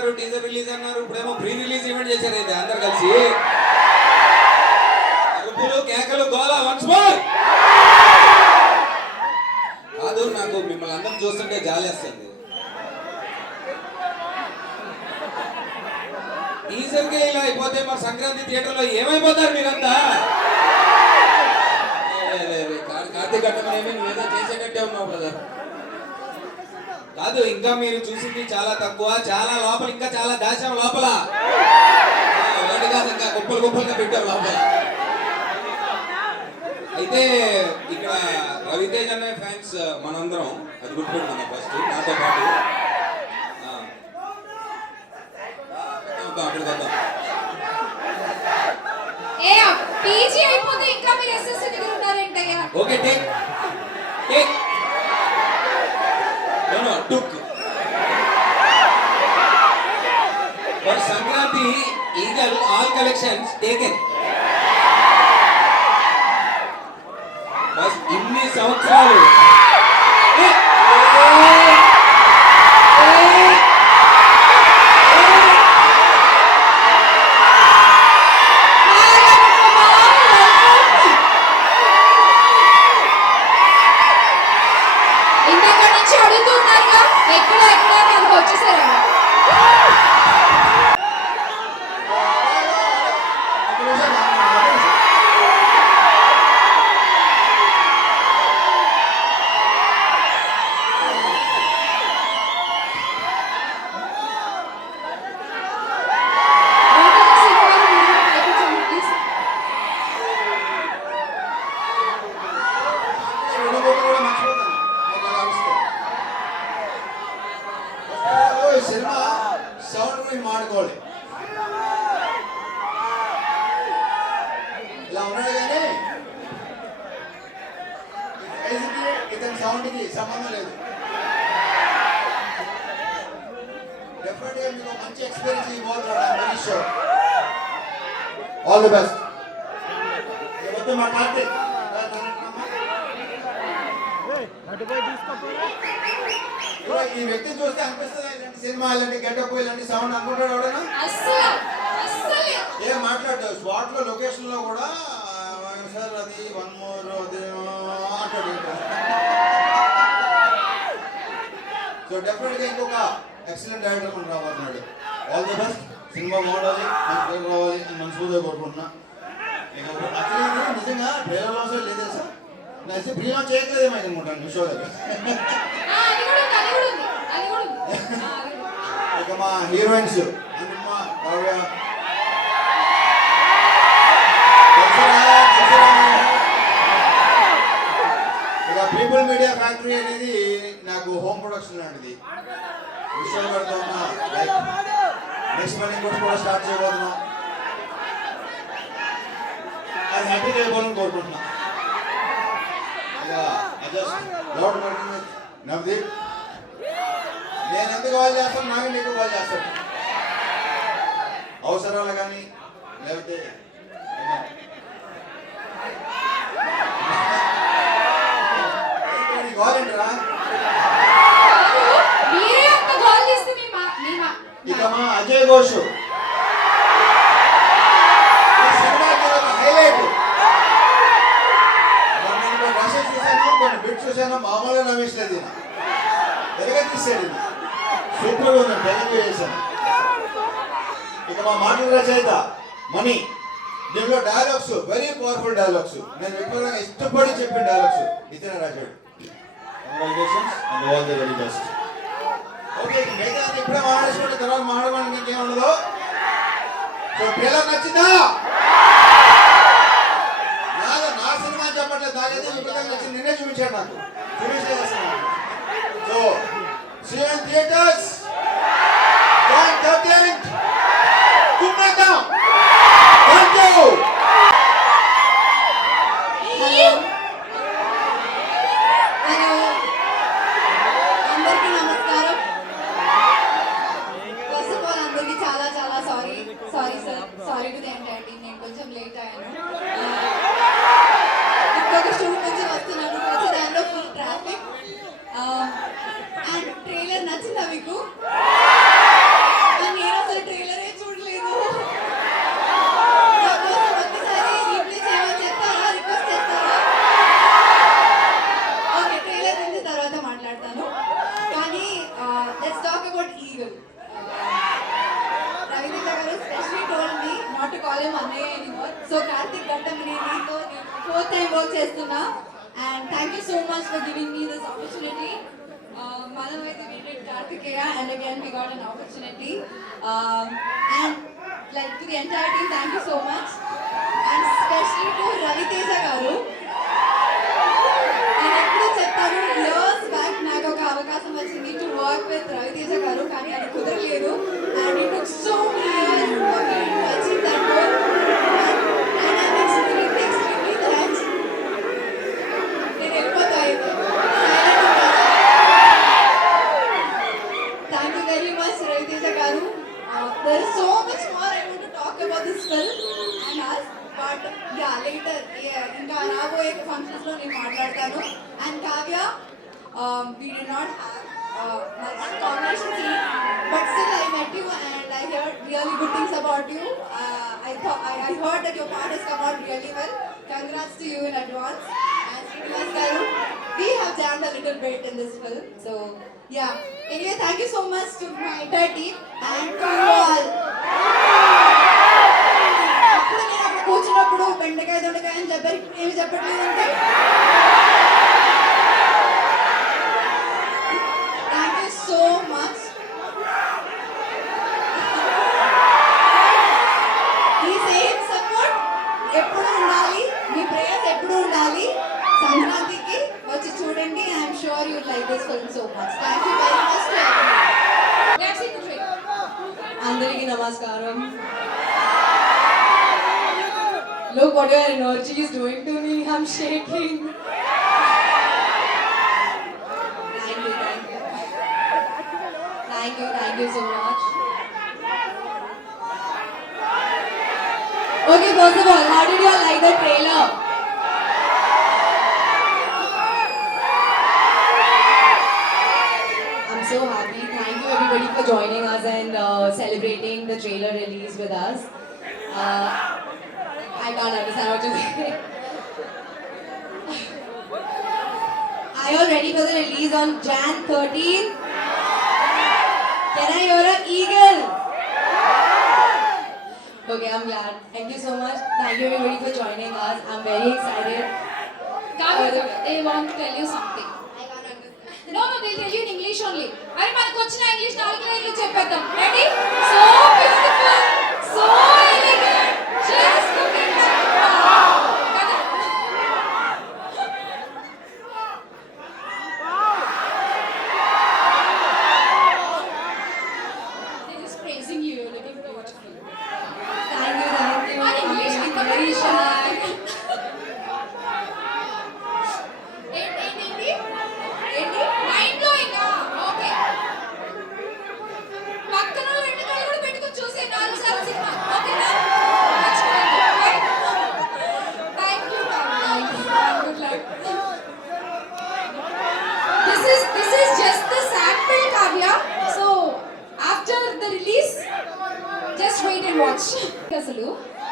అన్నారు teaser release అన్నారు ఇప్పుడేమో ప్రీ రిలీజ్ ఈవెంట్ చేశారు అయితే అందరు కలిసి. అరుపులు కేకలు గోలా వన్స్ మోర్ కాదు నాకు మిమ్మల్ని అందరం చూస్తుంటే జాలేస్తుంది టీజర్ కే ఇలా అయిపోతే మరి సంక్రాంతి థియేటర్లో ఏమైపోతారు మీరంతా? లే, లే, లే, కా- కార్తీక్ నువ్వేదో చేసేటట్టే ఉన్నావు బ్రదర్ కాదు ఇంకా మీరు చూసింది చాలా తక్కువ చాలా లోపల ఇంకా చాలా దాచాం లోపల. ఒకటి కాదు ఇంకా కుప్పలు కుప్పలుగా పెట్టాం లోపల. అయితే ఇక్కడ రవితేజ్ అనే ఫ్యాన్స్ మనందరం అది గుర్తుపెట్టుకున్నాం ఫస్ట్ నాతో పాటు. Okay take take. Took. For Sankranti Eagle all collections taken bus ఇన్ని సంవత్సరాలు ఎక్కడ ఎక్కడ అని వచ్చేసారా రెండు బొక్కలు కూడా మర్చిపోతాను. ఒక అరుస్తే. ఫస్ట్ ఈ సినిమా సౌండ్ గురించి మాడుకోవాలి ఇలా ఉన్నాడు కానీ ఈ ఫేస్కి ఇతని సౌండ్కి సంబంధం లేదు డెఫినెట్గా మీకు మంచి ఎక్స్పీరియన్స్ ఇవ్వబోతున్నాడు very sure all the best మా ఈ వ్యక్తిని చూస్తే అనిపిస్తుంది ఇలాంటి సినిమా ఇలాంటి గెటప్ ఇలాంటి సౌండ్ అనుకుంటాడు ఎవడైనా ఏం మాట్లాడతావు స్పాట్లో లొకేషన్లో కూడా సార్ అది వన్ మోర్ అది అంటాడు సో డెఫినెట్గా ఇంకొక ఎక్సలెంట్ డైరెక్టర్ మనం రాబోతున్నాడు ఆల్ ది బెస్ట్ సినిమా బాగుండాలి మంచి పేరు రావాలి అని మనస్ఫూర్తిగా కోరుకుంటున్నా. ఇది నిజంగా ట్రైలర్లో అసలు లేదు సార్. నేను ప్రీ లాంచ్ చేయట్లేదేమో అనుకుంటాను మీ షో దగ్గర. ఇక మా హీరోయిన్స్ కావ్య. ఇక పీపుల్ మీడియా ఫ్యాక్టరీ అనేది నాకు హోమ్ ప్రొడక్షన్ లాంటిది. విషయాలు పెడుతున్నా లైక్ నెక్స్ట్ మనీ కూడా స్టార్ట్ చేయబోతున్నాం అది హ్యాపీగా నవదీప్ నేను కాల్ చేస్తాను నాకు నీకు కాల్ చేస్తాను అవసరాలు కానీ లేకపోతే కావాలంటారా ఏంటరా మీరే అంత గోల్ చేస్తే మీ మా మీ మా ఇక మా అజయ్ ఘోష్ ఈ సినిమాకి ఇది ఒక హైలైట్ మొన్న నేను కొన్ని రషెస్ చూశాను కొన్ని బిట్ చూశాను మామూలుగా నవ్వించలేదు ఈయన. తీసాడు ఈయన. సూపర్గా ఉంది తెలుగు చేశాను ఇక మా మాటల రచయిత మణి. దీనిలో డైలాగ్స్ వెరీ పవర్ఫుల్ డైలాగ్స్ నేను విపరీతంగా ఇష్టపడి చెప్పిన డైలాగ్స్ ఇతనే రాశాడు congratulations and all the very best okay ఇక మిగతా ఇప్పుడే మాట్లాడుకుంటే తర్వాత మాట్లాడమని ట్రైలర్ నచ్చిందా? నాలో నా సినిమా చెప్పట్లేదు నాకైతే విపరీతంగా నచ్చింది. నిన్నే చూపించాడు నాకు. చూపించలేదు అసలు so see in theatres! And again we got an opportunity. Um, and like to the entire team, thank you so much. There is so much more I want to talk about this film and us but yeah later ఇంకా రాబోయే functions లో నేను మాట్లాడతాను and Kavya we did not have much combination scene but still I met you and I heard really good things about you I thought I I heard that your part has come out really well congrats to you in advance and Srinivas గారు we have jammed a little bit in this film. So, yeah. Anyway, thank you so much to my entire team Namaskaram. Look what your energy is doing to me. I'm shaking. Thank you, thank you. Thank you, thank you so much. Okay, first of all, how did you all like the trailer? I'm so happy. Thank you everybody for joining celebrating the trailer release with us. Uh, I can't understand what you're saying. Are you all ready for the release on Jan 13? Can I hear an eagle? Okay, I'm glad. Thank you so much. Thank you everybody for joining us. I'm very excited. Kavya, they want to tell you something. I can't understand. No, no, they'll tell you only మరి మనకు వచ్చిన English నాలుగు లైన్లు చెప్పేద్దాం. Ready so beautiful so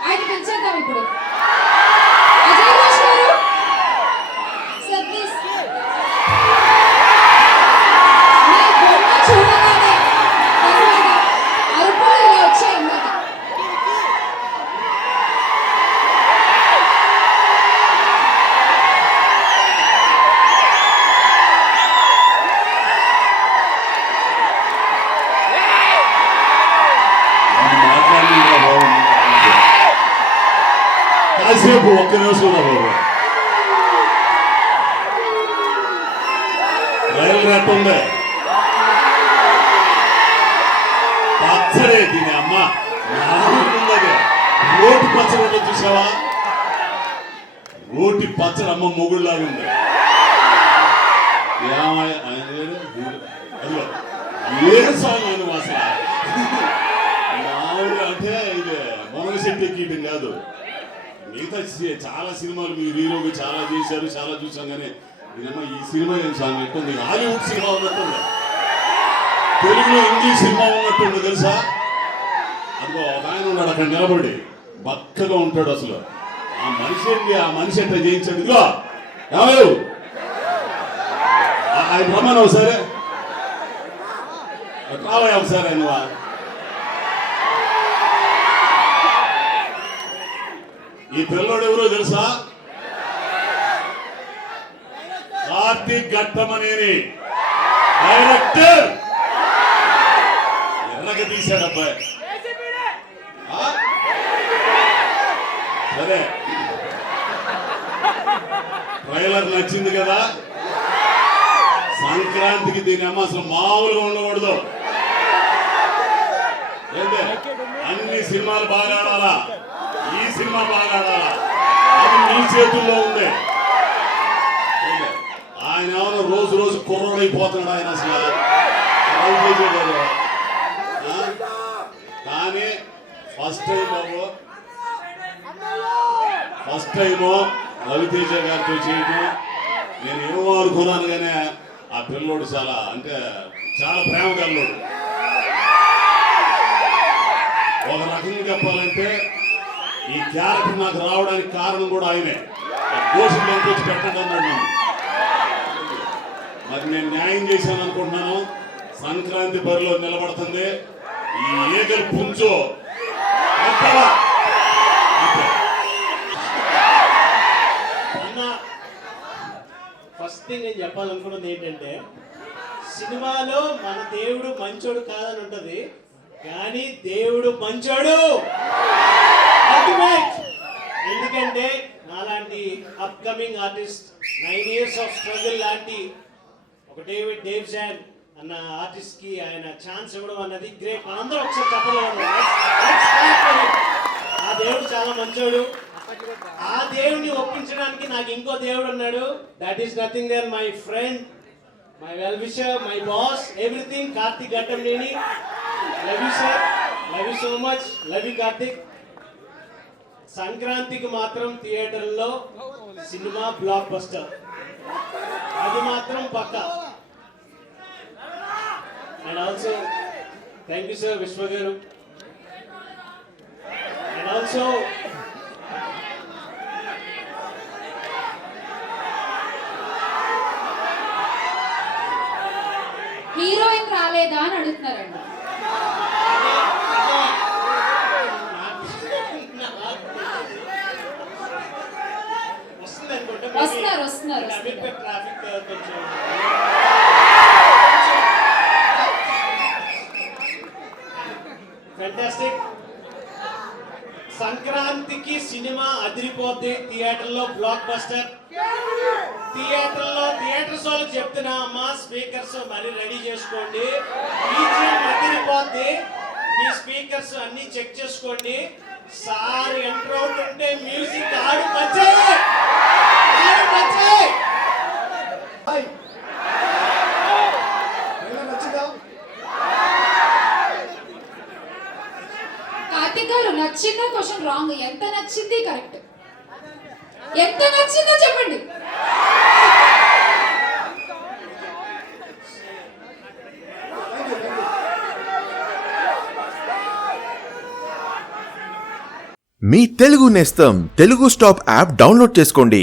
ఆయన పిలిచేద్దాం ఇప్పుడు. కాసేపు ఒక్క నిమిషం నా బాబు రైలు రేట్ ఉంది పచ్చడే దీని అమ్మ నాలుగున్నది రోటి పచ్చడి చూసావా రోటి పచ్చడి అమ్మ మొగుళ్ళలాగా ఉంది ఏ సాంగ్ అని అసలు మామూలుగా అంటే ఇది మొగల శక్తి కాదు మిగతా చాలా సినిమాలు మీరు హీరోగా చాలా చేశారు చాలా చూసాం కానీ ఇదేమో ఈ సినిమా ఏం సాంగ్ ఎట్టుంది హాలీవుడ్ సినిమా ఉన్నట్టుంది. తెలుగులో ఇంగ్లీష్ సినిమా ఉన్నట్టుంది తెలుసా? అదిగో ఒక ఆయన ఉన్నాడు అక్కడ నిలబడి బక్కగా ఉంటాడు అసలు. ఆ మనిషి ఏంటి ఆ మనిషి ఎట్లా చేయించాడు? ఇదిగో ఎవరు ఆయన రమ్మను ఒకసారి? రావయ్యా ఒకసారి ఆయన. ఈ పిల్లోడు ఎవరో తెలుసా? కార్తీక్ ఘట్టమనేని డైరెక్టర్! ఎర్రగా తీశాడు అబ్బాయి. సరే. ట్రైలర్ నచ్చింది కదా? సంక్రాంతికి దీని అమ్మ అసలు మామూలుగా ఉండకూడదు. అన్ని సినిమాలు బాగా ఆడాలా? ఈ సినిమా బాగా అది మీ చేతుల్లో ఉంది. ఆయన ఏమన్నా రోజు రోజు కుర్రోడైపోతున్నాడు ఆయన అసలు. రవితేజ గారు. కానీ ఫస్ట్ టైం బాబు ఫస్ట్ టైం రవితేజ గారితో చేయటం. నేను ఏమో అనుకున్నాను కానీ ఆ పిల్లోడు చాలా అంటే చాలా ప్రేమ కల్లోడు ఒక రకంగా చెప్పాలంటే ఈ క్యారెక్టర్ నాకు రావడానికి కారణం కూడా ఆయనే. దోషం పంపించి పెట్టండి అన్నాడు మరి నేను న్యాయం చేశాను అనుకుంటున్నాను. సంక్రాంతి బరిలో నిలబడుతుంది. ఈ ఈగలు పుంచో. ఫస్ట్ థింగ్ నేను చెప్పాలనుకున్నది ఏంటంటే సినిమాలో మన దేవుడు మంచోడు కాదని ఉంటది కానీ దేవుడు మంచోడు! ఎందుకంటే నాలాంటి upcoming artist nine years of struggle లాంటి ఒక డేవిడ్ డేవ్ జాన్ అన్న ఆర్టిస్ట్కి ఆయన ఛాన్స్ ఇవ్వడం అన్నది గ్రేట్ మనందరం ఒకసారి చెప్పలేదు ఆ దేవుడు చాలా మంచోడు. ఆ దేవుడిని ఒప్పించడానికి నాకు ఇంకో దేవుడు అన్నాడు that is nothing there my friend my well wisher my boss everything Karthik Ghattamaneni love you sir love you so much love you Karthik. సంక్రాంతికి మాత్రం థియేటర్లో సినిమా బ్లాక్ బస్టర్ అది మాత్రం పక్క. And also thank you sir Vishwa garu. And also heroine రాలేదా అని అడుగుతున్నారండి. Traffic కొంచెం సంక్రాంతికి సినిమా అదిరిపోద్ది థియేటర్లో బ్లాక్ బస్టర్ థియేటర్లో థియేటర్స్ వాళ్ళకి చెప్తున్నా అమ్మా స్పీకర్స్ మరీ రెడీ చేసుకోండి. అదిరిపోద్ది. మీ స్పీకర్స్ అన్ని చెక్ చేసుకోండి. సార్ ఎంటర్ అవుతుంటే మ్యూజిక్ ఆడు మంచి కార్తిక్ గారు నచ్చిందా క్వశ్చన్? రాంగ్. ఎంత నచ్చింది? కరెక్ట్. ఎంత నచ్చిందో చెప్పండి. మీ తెలుగు నేస్తం తెలుగు స్టాప్ యాప్ డౌన్లోడ్ చేసుకోండి.